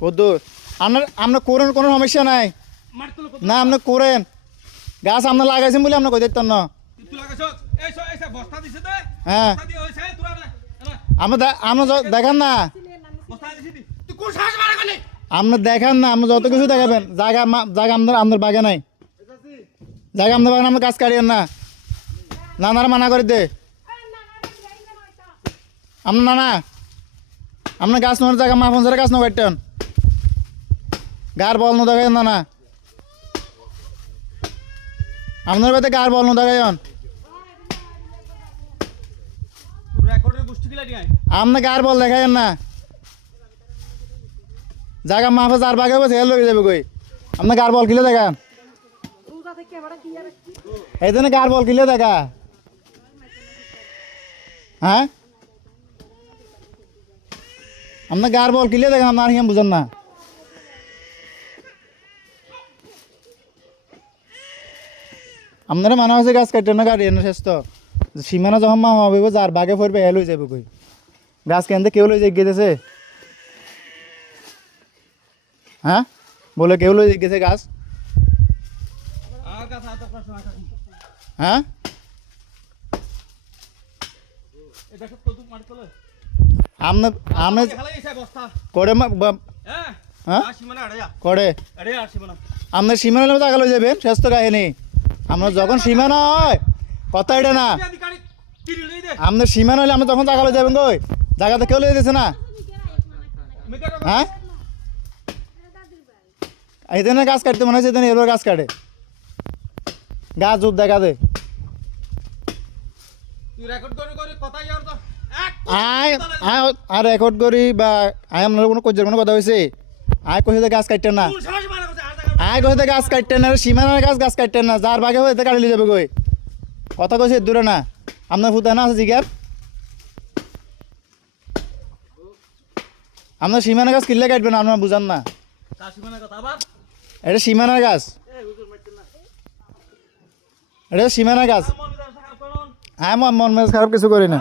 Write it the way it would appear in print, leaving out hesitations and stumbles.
কদ্দুর আপনার করেন কোনো সমস্যা নাই না আপনি করেন গাছ আপনার লাগাইছেন বলে আপনার কই দিতেন না হ্যাঁ আমরা দেখেন না আপনি দেখেন না আপনি যত কিছু দেখাবেন জায়গা আপনার বাগে নাই জায়গা আপনার বাগান আপনি গাছ কাটিয়েন না নানারা মানা করে দে আপনার নানা আপনার গাছ নেওয়ার জায়গা মা পঞ্চায়েত গাছ নেওয়া কাটতেন গার বল নো দেখাই না আপনার বাড়িতে গার বল নো দেখাইন আপনি গার বল দেখাইন না জায়গা মাফে যার বাগে বসে লগে যাবে কই আপনি গার বল কিলে দেখান এই জন্য গার বল কিলে দেখা হ্যাঁ আপনার গার বল কিলে দেখান আপনার হিম বুঝেন না আপনারা মানা হয়েছে গাছ কাটতে না গাড়ি এনে শেষ তো সীমানা যখন মা হবে যার বাগে পড়বে এ লই যাবে কই গাছ কেন কেউ লই গেছে হ্যাঁ বলে কেউ লই গেছে গাছ হ্যাঁ আপনার সীমানা টাকা লই যাবেন শেষ তো কাহিনী আমরা যখন সীমানা হয় কথা এটা না আপনার সীমানা হলে আমরা তখন টাকা লই যাবেন কই জায়গাতে কেউ লই দিতেছে না হ্যাঁ এই দিনে গাছ কাটতে মনে হচ্ছে এদিনে এবার গাছ কাটে গাছ উপ দেখা দে আর রেকর্ড করি বা আয় আপনার কোনো কোচের কোনো কথা হয়েছে আয় কোথায় গাছ কাটতেন না আয় কোথায় গাছ কাটতেন না সীমানার গাছ কাটতেন না যার বাগে হয়ে কাটলি যাবে কই কথা কইছে দূরে না আপনার ফুটা না আছে জিগার আপনার সীমানা গাছ কিনলে কাটবেন আপনার বুঝান না এটা সীমানার গাছ এটা সীমানার গাছ হ্যাঁ মন মেজাজ খারাপ কিছু করি না